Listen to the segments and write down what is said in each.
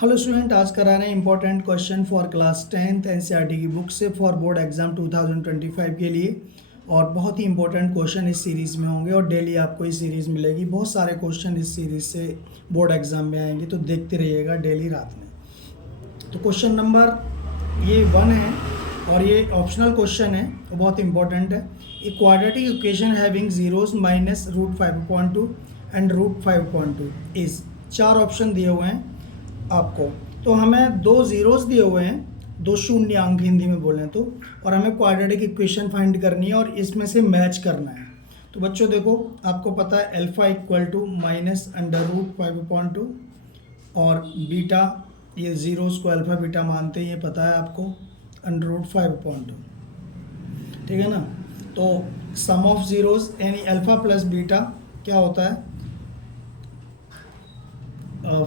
Hello student, आज करा रहे हैं important question for class 10th NCERT की बुक से फॉर बोर्ड एग्जाम 2025 के लिए। और बहुत ही इंपॉर्टेंट क्वेश्चन इस सीरीज़ में होंगे और डेली आपको इस सीरीज़ मिलेगी। बहुत सारे क्वेश्चन इस सीरीज़ से बोर्ड एग्जाम में आएंगे, तो देखते रहिएगा डेली रात में। तो क्वेश्चन नंबर ये 1 है और ये ऑप्शनल क्वेश्चन है और बहुत इंपॉर्टेंट है। ए quadratic equation having zeros minus √5.2 and √5.2 is, 4 option दिए हुए हैं आपको। तो हमें 2 जीरोस दिए हुए हैं, 2 शून्यांक हिंदी में बोलें तो, और हमें क्वाड्रेटिक इक्वेशन फाइंड करनी है और इसमें से मैच करना है। तो बच्चों देखो, आपको पता है अल्फा इक्वल टू -√5.2 और बीटा, ये जीरोस को अल्फा बीटा मानते हैं, ये पता है आपको, √5.2। ठीक है ना। तो सम ऑफ जीरोस यानी अल्फा प्लस बीटा क्या होता है,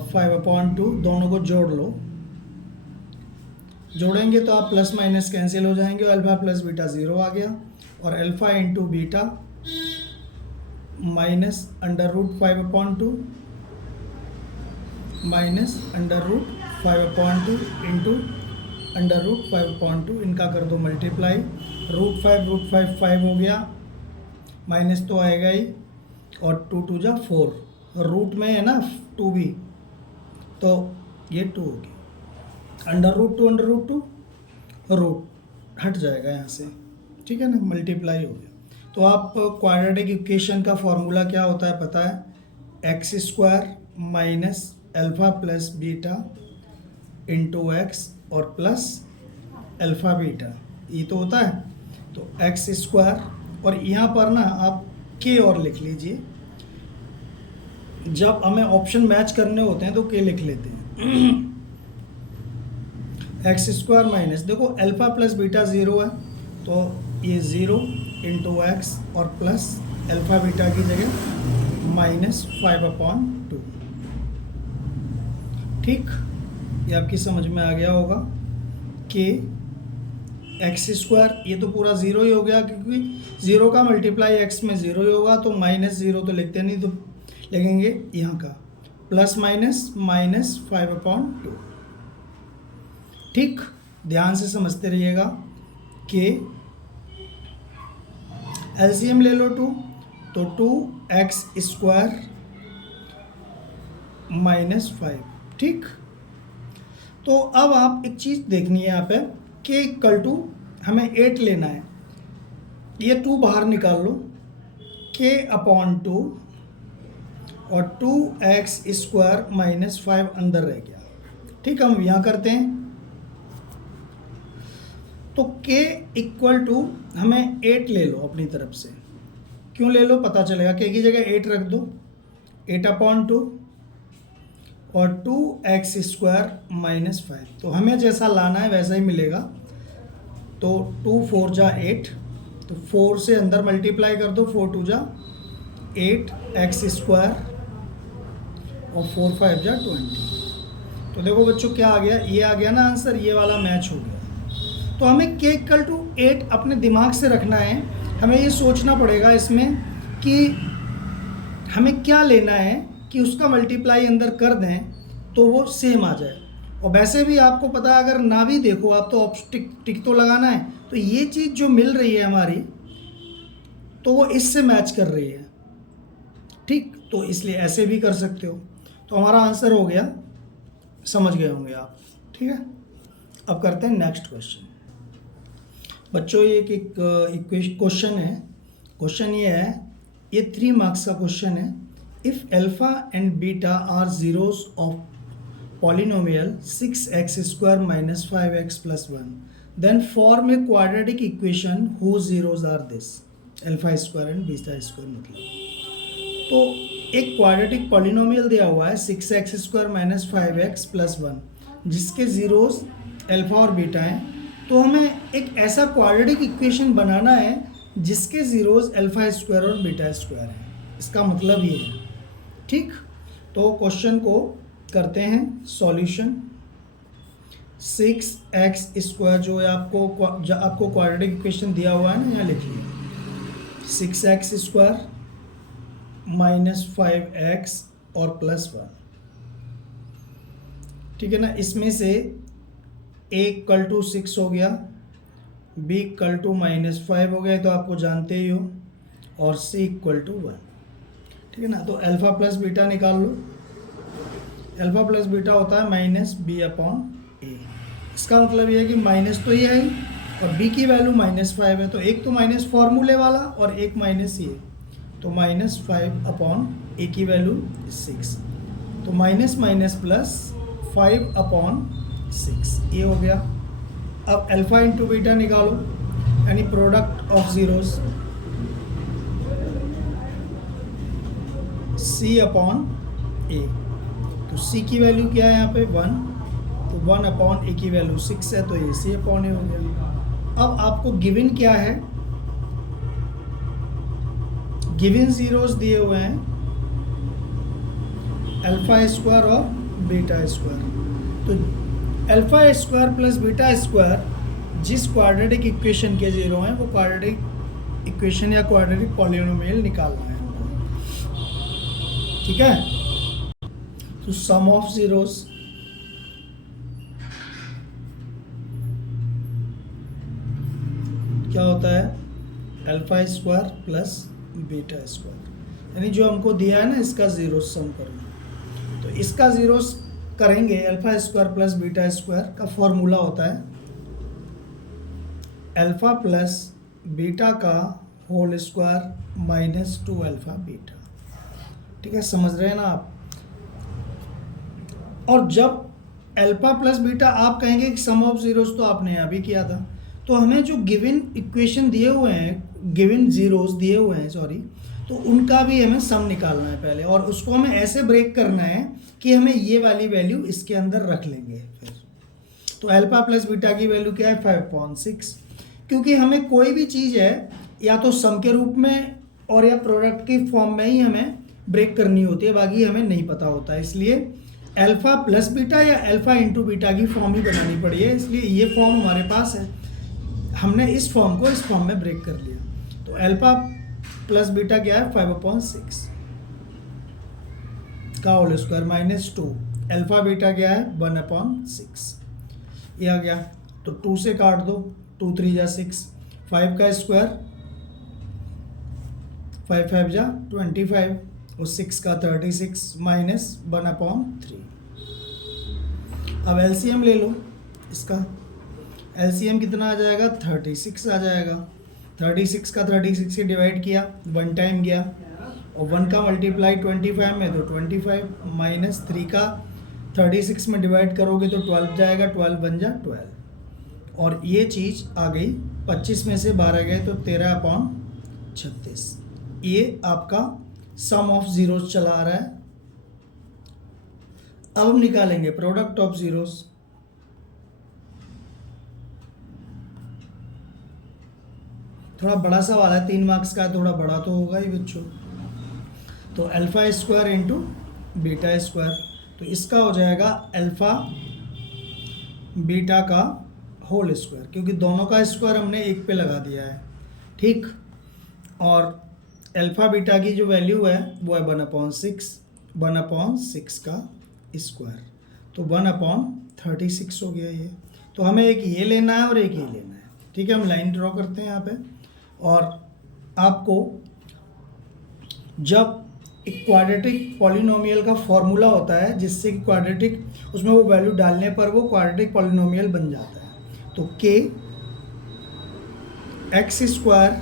5/2। दोनों को जोड़ लो, जोड़ेंगे तो आप प्लस माइनस कैंसिल हो जाएंगे और अल्फा प्लस बीटा 0 आ गया। और alpha into beta minus √5/2 minus √5/2 into √5/2, इनका कर दो मल्टीप्लाई। √5 5 हो गया, माइनस तो आएगा ही, और 2 2 जा 4, रूट में है ना 2 भी, तो ये 2 होगी। √2 रूट हट जाएगा यहाँ से, ठीक है ना, मल्टीप्लाई हो गया। तो आप क्वाड्रेटिक इक्वेशन का फॉर्मूला क्या होता है पता है, x² minus alpha plus beta into x और प्लस अल्फा बीटा, ये तो होता है। तो x² और यहाँ पर ना आप k और लिख लीजिए, जब हमें ऑप्शन मैच करने होते हैं तो k लिख लेते हैं। x² माइनस, देखो अल्फा प्लस बीटा 0 है तो ये 0 इंटू एक्स और प्लस अल्फा बीटा की जगह -5/2। ठीक, ये आपकी समझ में आ गया होगा कि x², ये तो पूरा 0 ही हो गया क्योंकि 0 का मल्टीप्लाई x में 0 ही होगा, तो -0 तो लिखते नहीं, तो लिखेंगे यहाँ का प्लस माइनस -5/2। ठीक, ध्यान से समझते रहिएगा कि एलसीएम ले लो 2, तो 2x² -5। ठीक, तो अब आप एक चीज़ देखनी है यहाँ पे, k इक्वल टू हमें 8 लेना है, ये 2 बाहर निकाल लो, k/2 और 2x² -5 अंदर रह गया। ठीक, हम यहाँ करते हैं, तो k इक्वल टू हमें 8 ले लो अपनी तरफ से। क्यों ले लो पता चलेगा, k की जगह 8 रख दो, 8/2 और 2x² -5। तो हमें जैसा लाना है वैसा ही मिलेगा। तो 2 4 जा 8, तो 4 से अंदर मल्टीप्लाई कर दो, 4 2 जा 8x² और 4 5 जा 20। तो देखो बच्चों क्या आ गया, ये आ गया ना आंसर, ये वाला मैच हो गया। तो हमें k इक्वल टू 8 अपने दिमाग से रखना है। हमें ये सोचना पड़ेगा इसमें कि हमें क्या लेना है कि उसका मल्टीप्लाई अंदर कर दें तो वो सेम आ जाए। और वैसे भी आपको पता है, अगर ना भी देखो आप तो टिक तो लगाना है। तो ये चीज़ जो मिल रही है हमारी, तो वो इससे मैच कर रही है। ठीक, तो इसलिए ऐसे भी कर सकते हो। तो हमारा आंसर हो गया, समझ गए होंगे आप। ठीक है, अब करते हैं नेक्स्ट क्वेश्चन। बच्चों ये एक क्वेश्चन है। क्वेश्चन ये है, ये 3 मार्क्स का क्वेश्चन है। If alpha and beta are zeros of polynomial 6x² - 5x + 1, then form a quadratic equation whose zeros are this, alpha and beta मतलब। तो एक क्वाड्रेटिक पॉलिनोमियल दिया हुआ है 6x² - 5x + 1, जिसके जीरोस अल्फा और बीटा हैं। तो हमें एक ऐसा क्वाड्रेटिक इक्वेशन बनाना है जिसके जीरोस अल्फा² और बीटा² हैं। इसका मतलब ये है। ठीक, तो क्वेश्चन को करते हैं सॉल्यूशन। 6x² जो है आपको क्वाड्रेटिक इक्वेशन दिया हुआ है ना, यहाँ लिखिए 6x² - 5x और +1। ठीक है ना। इसमें से a इक्वल टू 6 हो गया, b इक्वल टू -5 हो गया, तो आपको जानते ही हो, और c इक्वल टू 1। ठीक है ना। तो अल्फ़ा प्लस बीटा निकाल लो। अल्फ़ा प्लस बीटा होता है -b/a। इसका मतलब ये है कि माइनस तो ये है ही, और b की वैल्यू -5 है, तो एक तो माइनस फार्मूले वाला और एक माइनस ये, तो -5/a की वैल्यू 6, तो माइनस माइनस प्लस 5/6 ये हो गया। अब अल्फ़ा इंटू बीटा निकालो, यानी प्रोडक्ट ऑफ ज़ीरोज़, c/a। तो c की वैल्यू क्या है यहाँ पे 1, तो 1/a की वैल्यू 6 है, तो ये c/a हो गया। अब आपको गिवन क्या है, गिवन ज़ीरोज़ दिए हुए हैं अल्फ़ा स्क्वायर और बीटा स्क्वायर। तो alpha square plus beta square जिस क्वाड्रेटिक इक्वेशन के ज़ीरो हैं वो क्वाड्रेटिक इक्वेशन या क्वाड्रेटिक पॉलिनोमियल निकालना है, ठीक है। तो सम ऑफ ज़ीरोज़ क्या होता है, alpha square plus beta square, यानी जो हमको दिया है ना इसका ज़ीरो सम करना। तो इसका ज़ीरो करेंगे, alpha square plus beta square का फॉर्मूला होता है अल्फ़ा प्लस बीटा का होल स्क्वायर -2 अल्फ़ा बीटा। ठीक है, समझ रहे हैं ना आप। और जब अल्फ़ा प्लस बीटा आप कहेंगे कि सम ऑफ ज़ीरोज़, तो आपने यहाँ भी किया था, तो हमें जो गिवन इक्वेशन दिए हुए हैं, गिवन ज़ीरोज़ दिए हुए हैं सॉरी, तो उनका भी हमें सम निकालना है पहले, और उसको हमें ऐसे ब्रेक करना है कि हमें ये वाली वैल्यू इसके अंदर रख लेंगे फिर। तो अल्फ़ा प्लस बीटा की वैल्यू क्या है 5/6, क्योंकि हमें कोई भी चीज़ है या तो सम के रूप में और या प्रोडक्ट की फॉर्म में ही हमें ब्रेक करनी होती है, बाकी हमें नहीं पता होता है। इसलिए अल्फ़ा प्लस बीटा या अल्फ़ा इंटू बीटा की फॉर्म ही बनानी पड़ी है, इसलिए ये फॉर्म हमारे पास है, हमने इस फॉर्म को इस फॉर्म में ब्रेक कर लिया। तो अल्फ़ा प्लस बीटा क्या है 5/6 का होल स्क्वायर -2, अल्फ़ा बीटा क्या है 1/6, ये आ गया। तो 2 से काट दो, 2 3 जा 6, 5 का स्क्वायर 5 5 जा 25, और 6 का 36 -1/3। अब एलसीएम ले लो इसका, एलसीएम कितना आ जाएगा 36 आ जाएगा। 36 का 36 से डिवाइड किया, 1 टाइम गया, और 1 का मल्टीप्लाई 25 में, तो 25 -3 का 36 में डिवाइड करोगे तो 12 जाएगा, 12 बन जा 12, और ये चीज़ आ गई 25 में से 12 गए तो 13/36। ये आपका सम ऑफ ज़ीरोज़ चला आ रहा है। अब हम निकालेंगे प्रोडक्ट ऑफ ज़ीरोज़। थोड़ा बड़ा सवाल है, 3 मार्क्स का, थोड़ा बड़ा तो होगा ही बच्चों। तो alpha square into beta square, तो इसका हो जाएगा अल्फ़ा बीटा का होल स्क्वायर, क्योंकि दोनों का स्क्वायर हमने एक पे लगा दिया है, ठीक। और अल्फ़ा बीटा की जो वैल्यू है वो है 1/6, 1/6 का स्क्वायर, तो 1/36 हो गया ये। तो हमें एक ये लेना है और एक ये लेना है, ठीक है। हम लाइन ड्रॉ करते हैं यहाँ पे, और आपको जब एक क्वाड्रेटिक पॉलिनोमियल का फॉर्मूला होता है जिससे कि क्वाड्रेटिक, उसमें वो वैल्यू डालने पर वो क्वाड्रेटिक पॉलिनोमियल बन जाता है। तो k x²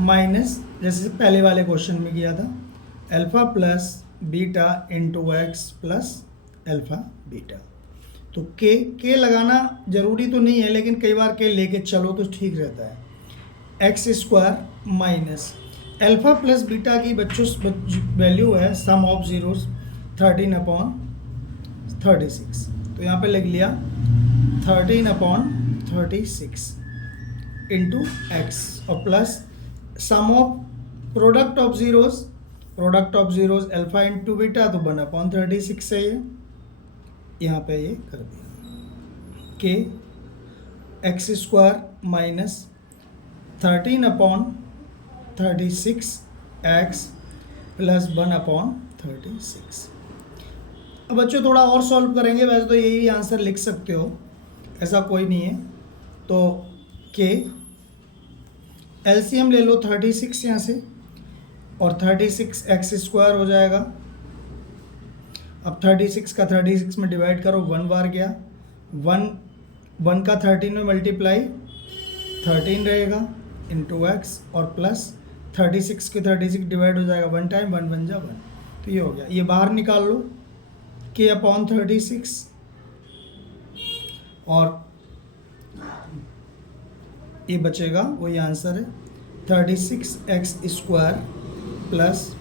माइनस, जैसे पहले वाले क्वेश्चन में किया था, alpha plus beta into x plus alpha beta. तो के लगाना ज़रूरी तो नहीं है, लेकिन कई बार के लेके चलो तो ठीक रहता है। x² minus alpha plus beta की बच्चों वैल्यू है सम ऑफ ज़ीरोज़ 13/36, तो यहाँ पे लिख लिया 13/36 इंटू एक्स, और plus sum of product of zeroes alpha into beta, तो 1/36 है ये, यहाँ पे ये कर दिया। के x² माइनस 13/36 x प्लस 1/36। अब बच्चों थोड़ा और सॉल्व करेंगे, वैसे तो यही आंसर लिख सकते हो, ऐसा कोई नहीं है। तो के एलसीएम ले लो 36 यहाँ से, और 36 एक्स स्क्वायर हो जाएगा। अब 36 का 36 में डिवाइड करो, 1 बार गया, 1 का 13 में मल्टीप्लाई 13 रहेगा इंटू एक्स, और प्लस 36 के 36 डिवाइड हो जाएगा 1 टाइम, 1 बन जा 1। तो ये हो गया, ये बाहर निकाल लो के अपॉन 36, और ये बचेगा, वही आंसर है 36 एक्स स्क्वायर प्लस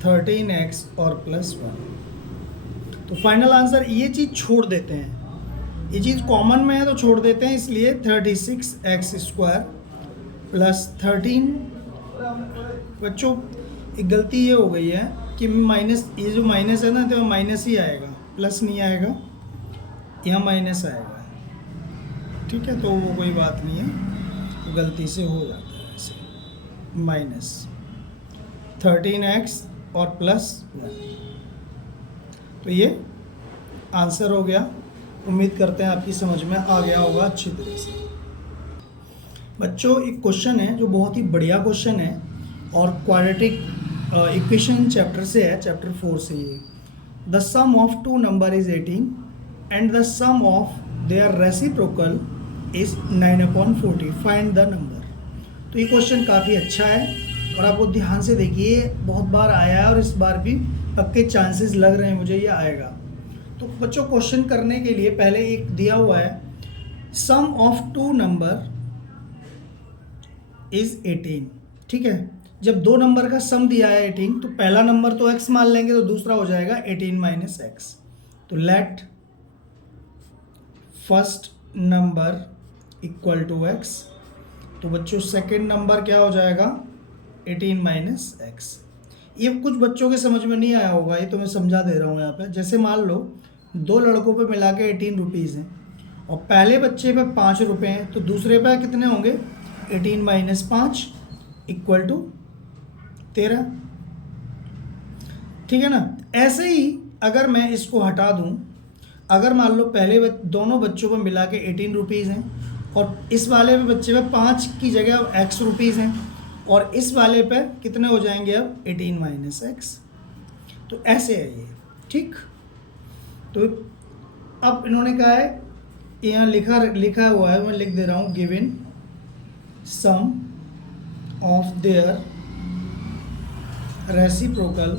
13 एक्स और प्लस 1। तो फाइनल आंसर, ये चीज़ छोड़ देते हैं, ये चीज़ कॉमन में है तो छोड़ देते हैं, इसलिए 36 एक्स स्क्वायर प्लस 13। बच्चों एक गलती ये हो गई है कि माइनस, ये जो माइनस है ना तो माइनस ही आएगा, प्लस नहीं आएगा, यहाँ माइनस आएगा, ठीक है। तो वो कोई बात नहीं है, तो गलती से हो जाता है ऐसे, माइनस 13x और प्लस 1। तो ये आंसर हो गया। उम्मीद करते हैं आपकी समझ में आ गया होगा अच्छी तरह से। बच्चों एक क्वेश्चन है जो बहुत ही बढ़िया क्वेश्चन है, और क्वाड्रेटिक इक्वेशन चैप्टर से है, चैप्टर 4 से। ये the sum of two number is 18 and the sum of their reciprocal is 9/40, find the number. तो ये क्वेश्चन काफ़ी अच्छा है, और आपको ध्यान से देखिए, बहुत बार आया है और इस बार भी पक्के चांसेस लग रहे हैं मुझे ये आएगा। तो बच्चों क्वेश्चन करने के लिए पहले एक दिया हुआ है, सम ऑफ टू नंबर इज 18, ठीक है। जब दो नंबर का सम दिया है 18, तो पहला नंबर तो x मान लेंगे, तो दूसरा हो जाएगा 18 माइनस एक्स। तो let first number equal to x। तो बच्चों सेकंड नंबर क्या हो जाएगा, 18 माइनस एक्स। ये कुछ बच्चों के समझ में नहीं आया होगा, ये तो मैं समझा दे रहा हूँ यहाँ पे। जैसे मान लो दो लड़कों पे मिला के 18 रुपीज़ हैं, और पहले बच्चे पे 5 रुपये हैं, तो दूसरे पे कितने होंगे, 18 माइनस 5 इक्वल टू 13, ठीक है ना। ऐसे ही अगर मैं इसको हटा दूं, अगर मान लो पहले दोनों बच्चों पर मिला के 18 रुपीज़ हैं, और इस वाले पे बच्चे पे 5 की जगह अब x रुपीज़ हैं, और इस वाले पे कितने हो जाएंगे अब 18 माइनस एक्स। तो ऐसे है ये, ठीक। तो अब इन्होंने कहा है, यहाँ लिखा हुआ है, मैं लिख दे रहा हूँ, given sum of their reciprocal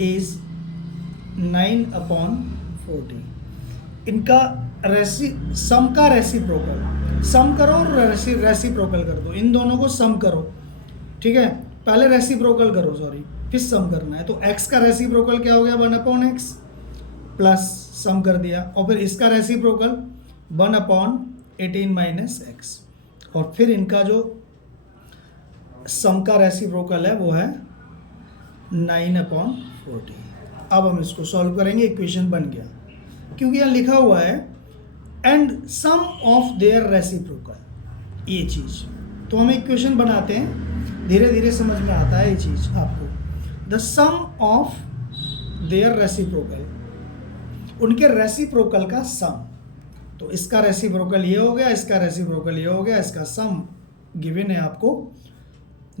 is 9/40। इनका सम का रेसिप्रोकल, सम करो और रेसिप्रोकल कर दो, इन दोनों को सम करो, ठीक है। पहले रेसिप्रोकल करो, सॉरी, फिर सम करना है। तो x का रेसिप्रोकल क्या हो गया, 1/x प्लस सम कर दिया, और फिर इसका रेसिप्रोकल 1/18 माइनस एक्स, और फिर इनका जो सम का रेसिप्रोकल है वो है 9/40। अब हम इसको सॉल्व करेंगे, इक्वेशन बन गया, क्योंकि यहाँ लिखा हुआ है and sum of their reciprocal, ये चीज़। तो हम इक्वेशन बनाते हैं, धीरे धीरे समझ में आता है ये चीज़ आपको। The sum of their reciprocal, उनके रेसिप्रोकल का सम। तो इसका रेसिप्रोकल ये हो गया, इसका रेसिप्रोकल ये हो गया, इसका सम गिवन है आपको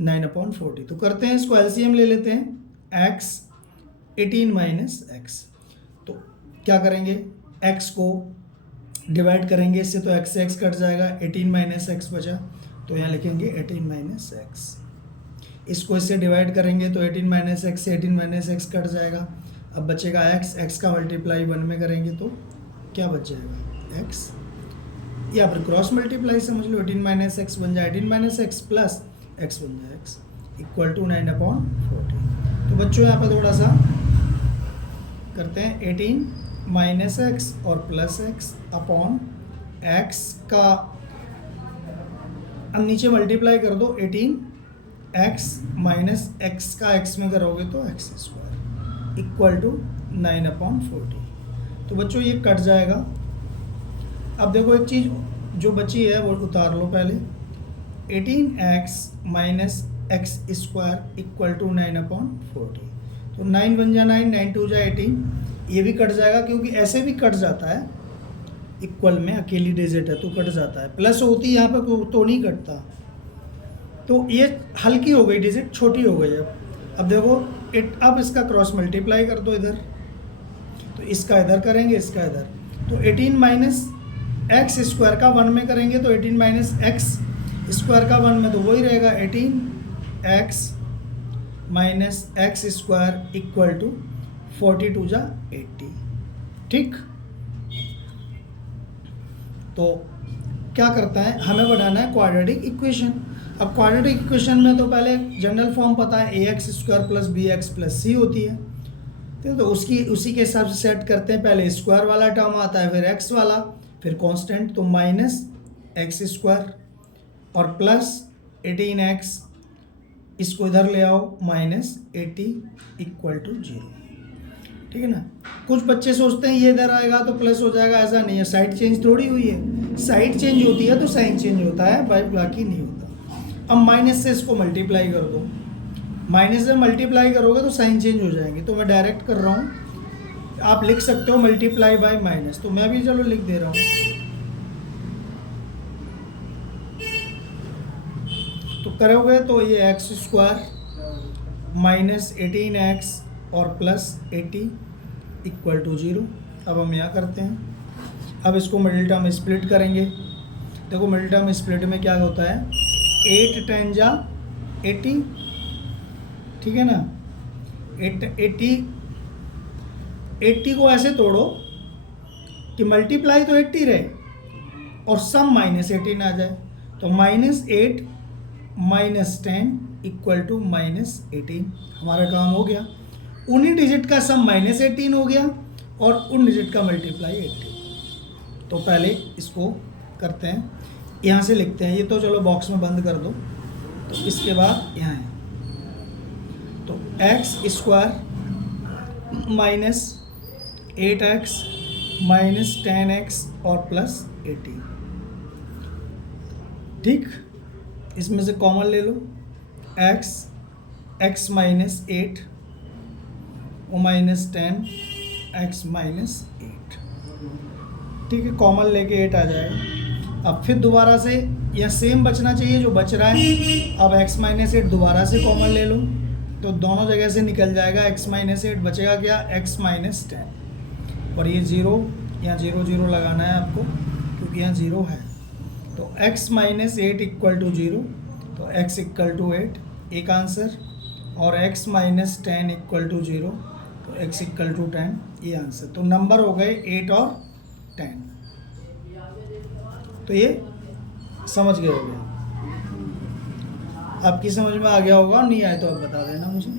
9/40। तो करते हैं इसको, एलसीएम ले लेते हैं, x 18 माइनस एक्स। तो क्या करेंगे, x को डिवाइड करेंगे इससे, तो x से x कट जाएगा, 18 माइनस एक्स बचा, तो यहाँ लिखेंगे 18 माइनस एक्स। इसको इससे डिवाइड करेंगे तो 18 माइनस एक्स से 18 माइनस एक्स कट जाएगा। अब बचेगा x का मल्टीप्लाई 1 में करेंगे तो क्या बच जाएगा, x, या फिर क्रॉस मल्टीप्लाई समझ लो, 18 माइनस एक्स बन जाए 18 माइनस एक्स प्लस x बन जाए x इक्वल टू 9/40। तो बच्चों यहाँ पर थोड़ा सा करते हैं, 18 माइनस एक्स और प्लस एक्स अपॉन x का, अब नीचे मल्टीप्लाई कर दो, 18x माइनस एक्स का x में करोगे तो x स्क्वायर इक्वल टू 9/40। तो बच्चों ये कट जाएगा। अब देखो एक चीज़ जो बची है वो उतार लो पहले, 18x minus x square equal to 9/40। तो 9 बन जा 9, 9 2 जा 18, ये भी कट जाएगा क्योंकि ऐसे भी कट जाता है, इक्वल में अकेली डिजिट है तो कट जाता है, प्लस होती यहाँ पे तो नहीं कटता। तो ये हल्की हो गई डिजिट, छोटी हो गई। अब देखो अब इसका क्रॉस मल्टीप्लाई कर दो इधर, तो इसका इधर करेंगे, इसका इधर, तो 18 माइनस एक्स स्क्वायर का 1 में करेंगे तो 18 माइनस एक्स स्क्वायर का 1 में तो वही रहेगा 18x minus x square equal to 42 जा 80। ठीक, तो क्या करता है, हमें बनाना है क्वाड्रेटिक इक्वेशन। अब क्वाड्रेटिक इक्वेशन में तो पहले जनरल फॉर्म पता है, ax square plus bx plus c होती है, तो उसी के हिसाब से सेट करते हैं। पहले स्क्वायर वाला टर्म आता है, फिर x वाला, फिर कांस्टेंट, तो माइनस एक्स स्क्वायर और प्लस 18x, इसको इधर ले आओ, माइनस 80 इक्वल टू 0। ठीक है ना। कुछ बच्चे सोचते हैं ये इधर आएगा तो प्लस हो जाएगा, ऐसा नहीं है, साइड चेंज थोड़ी हुई है, साइड चेंज होती है तो साइन चेंज होता है, बाकी नहीं होता। अब माइनस से इसको मल्टीप्लाई कर दो, माइनस से मल्टीप्लाई करोगे तो साइन चेंज हो जाएंगे, तो मैं डायरेक्ट कर रहा हूँ, आप लिख सकते हो मल्टीप्लाई बाय माइनस, तो मैं भी चलो लिख दे रहा हूँ। तो करोगे तो ये एक्स स्क्वायर माइनस 18x और प्लस 80 इक्वल टू 0। अब हम यहाँ करते हैं, अब इसको मिडिल टर्म स्प्लिट करेंगे। देखो मिडिल टर्म स्प्लिट में क्या होता है, 8 10 जा 80, ठीक है ना। 80 को ऐसे तोड़ो कि मल्टीप्लाई तो 80 रहे और सम माइनस 18 आ जाए, तो -8 -10 इक्वल टू -18। हमारा काम हो गया, उन्हीं डिजिट का सम -18 हो गया और उन डिजिट का मल्टीप्लाई 18। तो पहले इसको करते हैं, यहाँ से लिखते हैं, ये तो चलो बॉक्स में बंद कर दो, तो इसके बाद यहाँ है, तो x square minus 8x minus 10x और प्लस 80। ठीक, इसमें से कॉमन ले लो, x माइनस 8 और माइनस 10 x माइनस 8। ठीक है, कॉमन लेके 8 आ जाएगा। अब फिर दोबारा से यह सेम बचना चाहिए जो बच रहा है, अब x माइनस 8 दोबारा से कॉमन ले लो, तो दोनों जगह से निकल जाएगा, x माइनस 8 बचेगा क्या, x माइनस 10, और ये 0, यहाँ 0 0 लगाना है आपको क्योंकि यहाँ 0 है, तो x माइनस 8 इक्वल टू 0, तो x इक्वल टू 8 एक आंसर, और x माइनस 10 इक्वल टू 0, तो x इक्वल टू 10 ये आंसर। तो नंबर हो गए 8 और 10। तो ये समझ गए हो गया, आपकी समझ में आ गया होगा, नहीं आए तो आप बता देना मुझे।